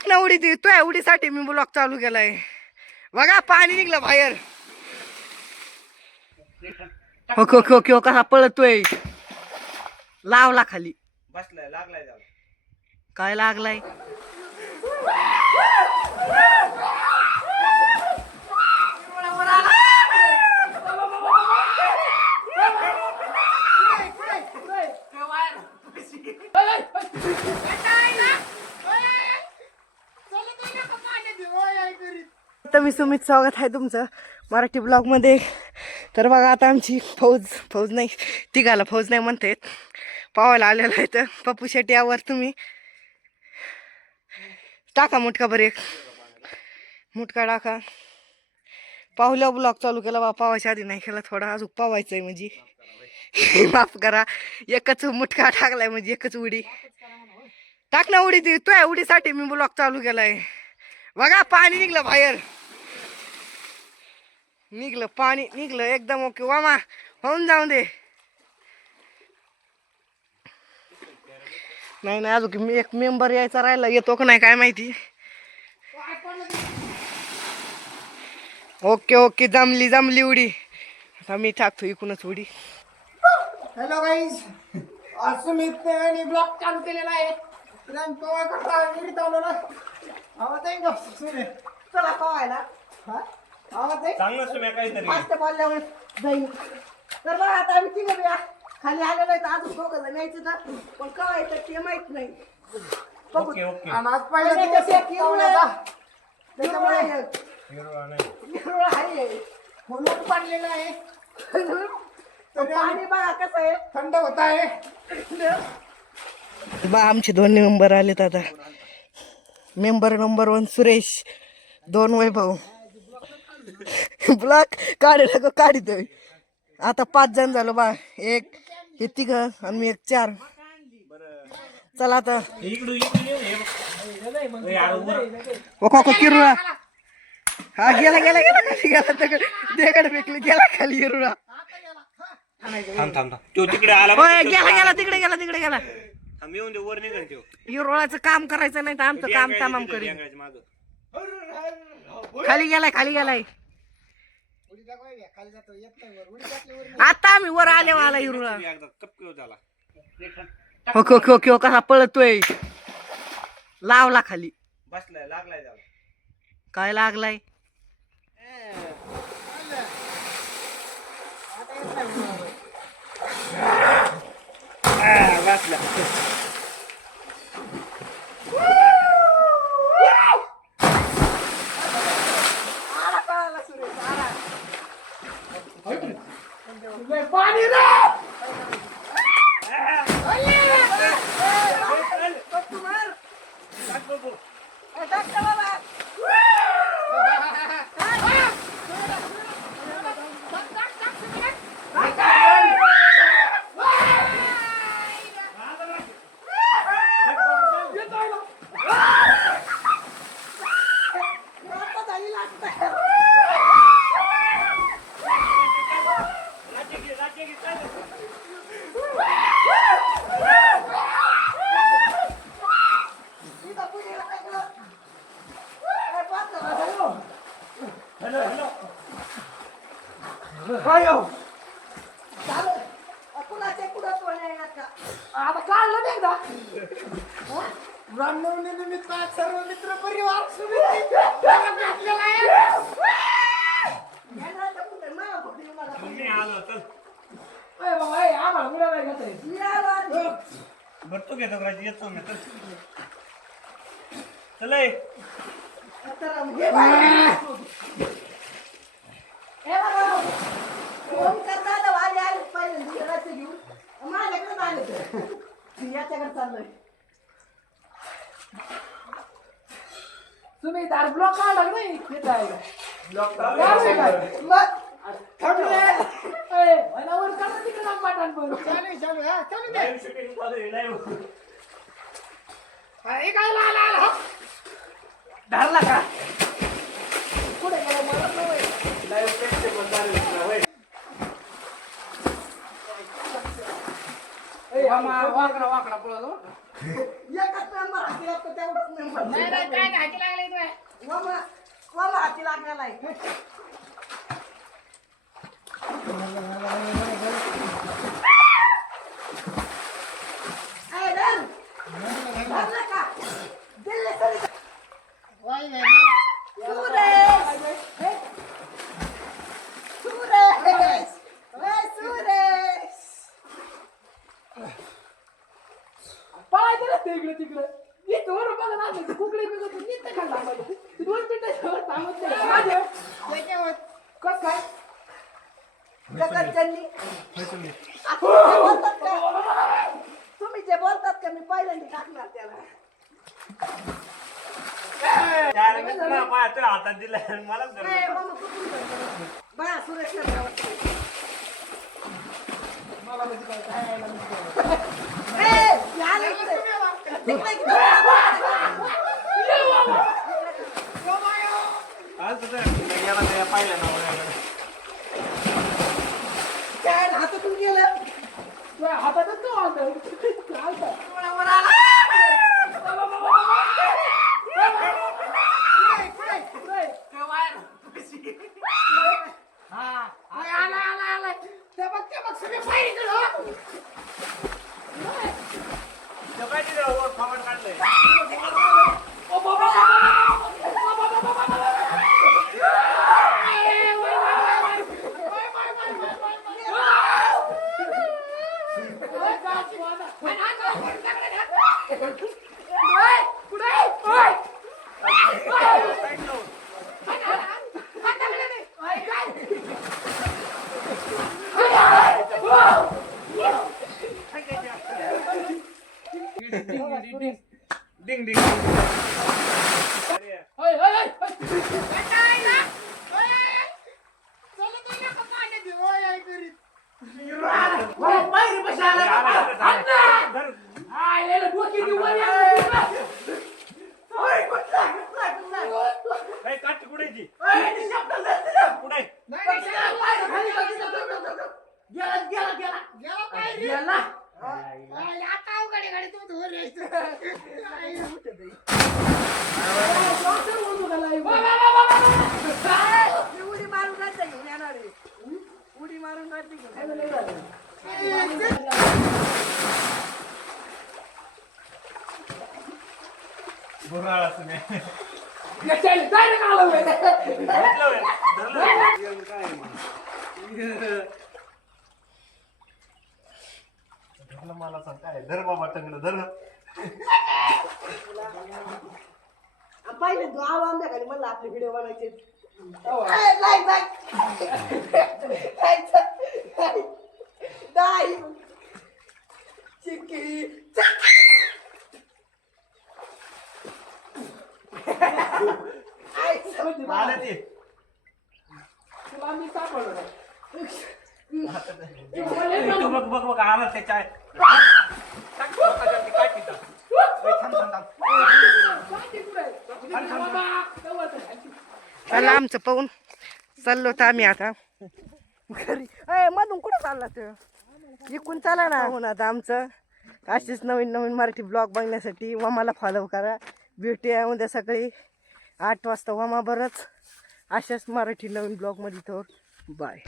टाक ना उडी ती तू उडीसाठी मी ब्लॉक चालू केलाय बघा पाणी निघलं बाहेर ओके ओके ओके ओके कसा पळतोय लावला खाली बसलाय लागलाय त्याला काय लागलाय तर मी सुमित स्वागत आहे तुमचं मराठी ब्लॉग मध्ये. तर बघा आता आमची फौज नाही तिघाला फौज नाही म्हणते पावायला आलेलं आहे. तर पप्पू शेट्टी यावर तुम्ही टाका मुटका बरं एक मुटका टाका. पाहुल्या ब्लॉग चालू केला बा पावायच्या आधी नाही केला थोडा अजून पावायचं आहे म्हणजे माफ करा. एकच मुटका टाकलाय म्हणजे एकच उडी टाक ना उडी ती तू उडीसाठी मी ब्लॉग चालू केलाय बघा पाणी निघलं बाहेर निघलं पाणी निघलं एकदम ओके वामा होऊन जाऊ दे. नाही नाही अजून मी एक मेंबर यायचा राहिला येतो का नाही काय माहिती. ओके ओके जमली उडी आता मी टाकतो इकूनच उडी. हॅलो गाईज आज सुमित आणि ब्लॉग चालू केलेला आहे. पवा करता विहिरीत आलो ना आवाज आहे का सुमित चला पावायला आवाज आहे चांगलं तुम्ही काहीतरी फास्ट बोलल्यामुळे जाईल. तर बघा आता आम्ही तिघं या खाली आलेलो आहे अजून दोघं न्यायचं ना पण कळायचं ते माहित नाही. ओके ओके आणि आज पहिला दिवस आहे पावण्याचा. त्याच्यामुळे हिरवा नाही हिरवळ आहे म्हणून पाडलेलं आहे. पाणी बघा कसं आहे थंड होत आहे. बा आमचे दोन मेंबर आलेत आता. मेंबर नंबर 1 सुरेश 2 वैभव ब्लॉक काढतोय आता 5 जण झालो बा. एक हे 3 आणि मी 1 4. चला आता ओको किरुळा हा गेला गेला गेला खाली गेला दगड फेकली गेला खाली किरुळा थांब थांब तो तिकडे आला गेला तिकडे गेला. थांब येऊन दे वर निघाल तो हिरोळाचं काम करायचं नाही तर आमचं काम तमाम करी. खाली गेलाय आता आम्ही वर आले मला हिरोळा ओके ओके ओके कसा पळतोय लावला खाली बसलाय लागलाय त्याला काय लागलाय बसला पाणी रे आता काढलं नाही एकदा. रामनवमी निमित्त आज सर्व मित्र परिवार सुमित भेटलेला आहे. मी आलो चल ए बाबा ए आम्हाला मुला नाही घेत आहे. भरतो घेतो करायची येतो मी चल चल तुम्ही दार ब्लॉक काढला नाही येत आहे का? धरला का पुढे गेला वाकडा पळतो एकच मेंबर हाती लागतो तेवढंच मेंबर नाही नाही काय हाती लागले तुला वामा हाती लागलेला आहे ए, धर. धरलं का? दिल्ली सरी. वाई नाही सुरेश! सुरेश! ए, सुरेश! पळायचं नसतं इकडे तिकडे इथं वर बघा ना कुकडे बिकडे इथं खाल्ला पाहिजे 2 मिनिटं थांबत नाही कस काय जगतजननी. आता बोलतात का? तुम्ही जे बोलतात का मी पहिल्यांदा टाकणार त्याला त्याला मी तुला पायाच्या हातात दिलाय मलाच धरलं. ए, मामा, कुठून बोलतो? बया, सुरेशला बोलावं. मला म्हणजे काय काय ए, यार इकडे. तिकडे इकडे. आज तुझं गेला त्या पाहिलं ना वगैरे. काय हातातून गेलं तुझ्या हातातच तो आलं चालतं डोळ्यावर आला. तो काय तिथं वर खावट काढलंय. डिंग डिंग काठी कुठायची कुठे उडी मारून नाही घेऊन येणार आहे. उडी मारून नाही घेऊन येणार. गुराळ असं नाही. धरलं मला सांग काय धर बाबा टंगलं धर पहिले तू आवाज खाली म्हणलं आपले व्हिडिओ बनायचे नाही नाही चिकी आलं ते तुला मी सापडलं बघ बघ बघ आला त्याच्या चला आमचं पाहून चाललो तर आम्ही आता घरी. अय मधून कुठं चालला तो इकून चला ना. हो ना आता आमचं असेच नवीन नवीन मराठी ब्लॉग बघण्यासाठी वमाला फॉलो करा. भेटूया उद्या सकाळी 8 वाजता वमा बरंच अशाच मराठी नवीन ब्लॉगमध्ये. तर बाय.